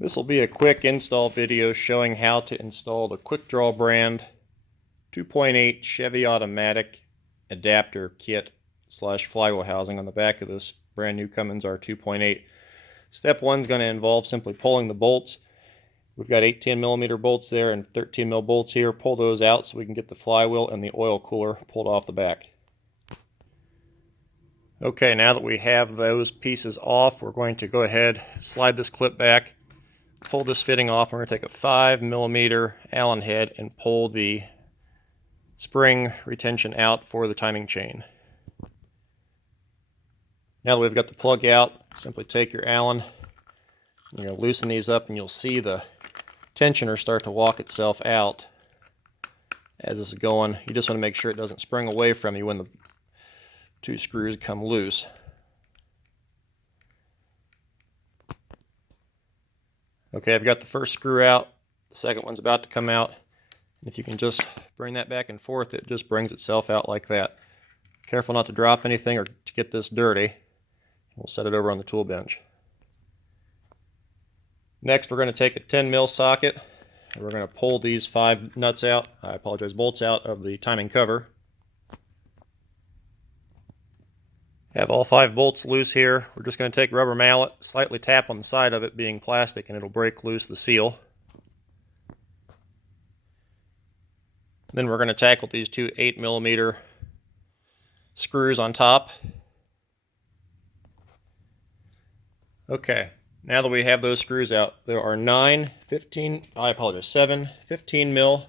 This will be a quick install video showing how to install the Quick Draw Brand 2.8 Chevy automatic adapter kit / flywheel housing on the back of this brand new Cummins R2.8. Step 1 is going to involve simply pulling the bolts. We've got 18mm bolts there and 13mm bolts here. Pull those out so we can get the flywheel and the oil cooler pulled off the back. Okay, now that we have those pieces off, we're going to go ahead, slide this clip back, pull this fitting off. We're going to take a 5mm Allen head and pull the spring retention out for the timing chain. Now that we've got the plug out, simply take your Allen, loosen these up, and you'll see the tensioner start to walk itself out as this is going. You just want to make sure it doesn't spring away from you when the two screws come loose. Okay, I've got the first screw out, the second one's about to come out. If you can just bring that back and forth, it just brings itself out like that. Careful not to drop anything or to get this dirty. We'll set it over on the tool bench. Next, we're going to take a 10mm socket and we're going to pull these 5 bolts out of the timing cover. Have all 5 bolts loose here. We're just going to take a rubber mallet, slightly tap on the side of it, being plastic, and it'll break loose the seal. Then we're going to tackle these 2 8mm screws on top. Okay, now that we have those screws out, there are 7 15mm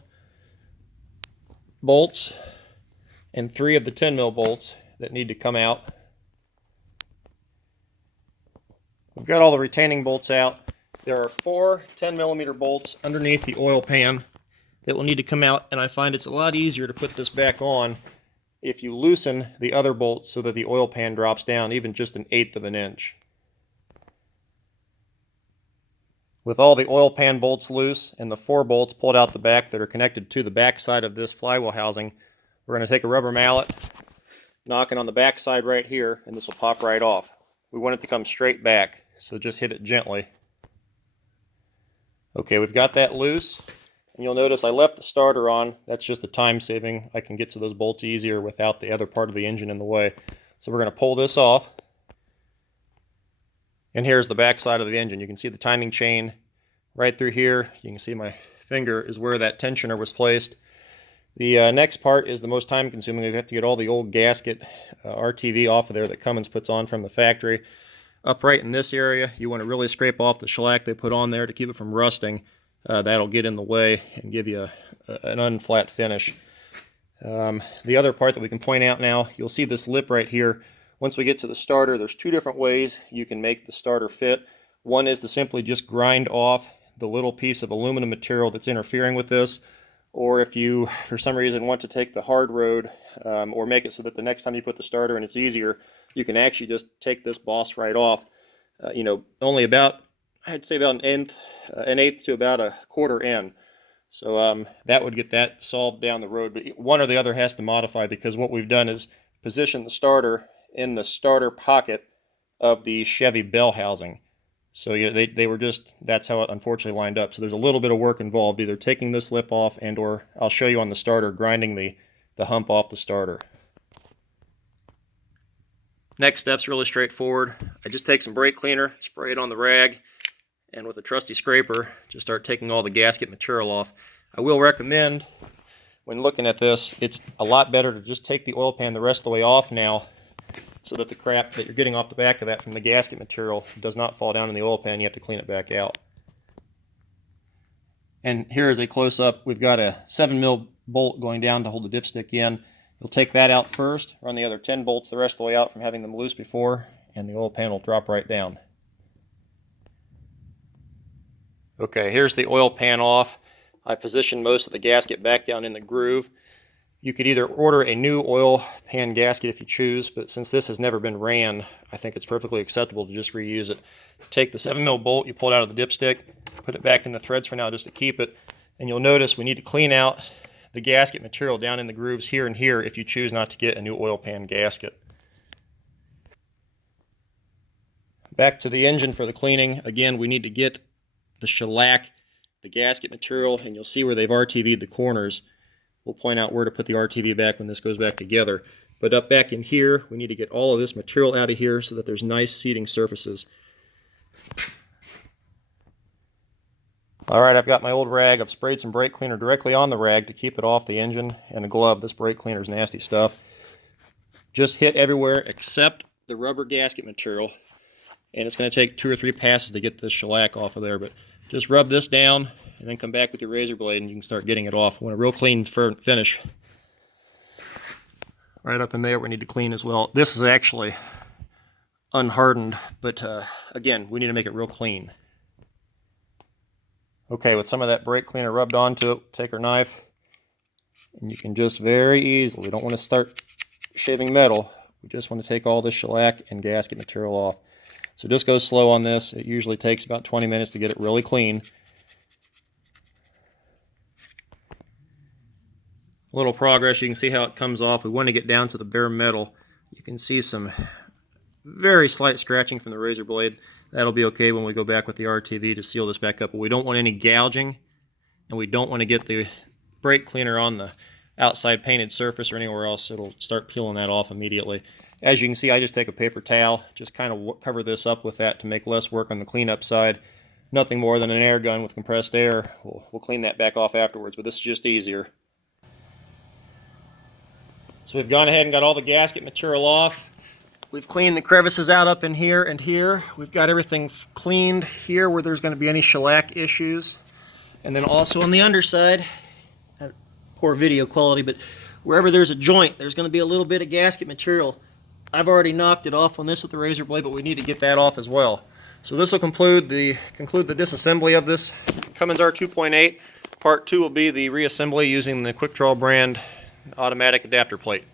bolts and 3 of the 10mm bolts that need to come out. We've got all the retaining bolts out. There are 4 10mm bolts underneath the oil pan that will need to come out, and I find it's a lot easier to put this back on if you loosen the other bolts so that the oil pan drops down even just 1/8 of an inch. With all the oil pan bolts loose and the 4 bolts pulled out the back that are connected to the back side of this flywheel housing, we're going to take a rubber mallet, knock it on the back side right here, and this will pop right off. We want it to come straight back, so just hit it gently. Okay, we've got that loose, and you'll notice I left the starter on. That's just a time saving. I can get to those bolts easier without the other part of the engine in the way. So we're going to pull this off. And here's the back side of the engine. You can see the timing chain right through here. You can see my finger is where that tensioner was placed. The next part is the most time consuming. We have to get all the old gasket RTV off of there that Cummins puts on from the factory. Up right in this area, you want to really scrape off the shellac they put on there to keep it from rusting. That'll get in the way and give you an unflat finish. The other part that we can point out now, you'll see this lip right here. Once we get to the starter, there's 2 different ways you can make the starter fit. One is to simply just grind off the little piece of aluminum material that's interfering with this. Or if you, for some reason, want to take the hard road or make it so that the next time you put the starter in it's easier, you can actually just take this boss right off. Only about, I'd say about an eighth to about a quarter in. So that would get that solved down the road. But one or the other has to modify, because what we've done is position the starter in the starter pocket of the Chevy bell housing. So they were just, that's how it unfortunately lined up. So there's a little bit of work involved, either taking this lip off and or I'll show you on the starter, grinding the hump off the starter. Next step's really straightforward. I just take some brake cleaner, spray it on the rag, and with a trusty scraper, just start taking all the gasket material off. I will recommend, when looking at this, it's a lot better to just take the oil pan the rest of the way off now, so that the crap that you're getting off the back of that from the gasket material does not fall down in the oil pan. You have to clean it back out. And here is a close-up. We've got a 7mm bolt going down to hold the dipstick in. You'll take that out first, run the other 10 bolts the rest of the way out from having them loose before, and the oil pan will drop right down. Okay, here's the oil pan off. I positioned most of the gasket back down in the groove. You could either order a new oil pan gasket if you choose, but since this has never been ran, I think it's perfectly acceptable to just reuse it. Take the 7mm bolt you pulled out of the dipstick, put it back in the threads for now just to keep it, and you'll notice we need to clean out the gasket material down in the grooves here and here if you choose not to get a new oil pan gasket. Back to the engine for the cleaning. Again, we need to get the shellac, the gasket material, and you'll see where they've RTV'd the corners. We'll point out where to put the RTV back when this goes back together. But up back in here, we need to get all of this material out of here so that there's nice seating surfaces. Alright, I've got my old rag. I've sprayed some brake cleaner directly on the rag to keep it off the engine and a glove. This brake cleaner is nasty stuff. Just hit everywhere except the rubber gasket material. And it's going to take 2 or 3 passes to get this shellac off of there. But just rub this down and then come back with your razor blade and you can start getting it off. We want a real clean finish. Right up in there we need to clean as well. This is actually unhardened, but again, we need to make it real clean. Okay, with some of that brake cleaner rubbed onto it, take our knife, and you can just very easily, we don't want to start shaving metal, we just want to take all the shellac and gasket material off. So just go slow on this. It usually takes about 20 minutes to get it really clean. A little progress, you can see how it comes off. We want to get down to the bare metal. You can see some very slight scratching from the razor blade. That'll be okay when we go back with the RTV to seal this back up. But we don't want any gouging, and we don't want to get the brake cleaner on the outside painted surface or anywhere else. It'll start peeling that off immediately. As you can see, I just take a paper towel, just kind of cover this up with that to make less work on the cleanup side. Nothing more than an air gun with compressed air. We'll clean that back off afterwards, but this is just easier. So we've gone ahead and got all the gasket material off. We've cleaned the crevices out up in here and here. We've got everything cleaned here where there's going to be any shellac issues. And then also on the underside, poor video quality, but wherever there's a joint, there's going to be a little bit of gasket material. I've already knocked it off on this with the razor blade, but we need to get that off as well. So this will conclude the disassembly of this Cummins R2.8. Part 2 will be the reassembly using the Draw Brand automatic adapter plate.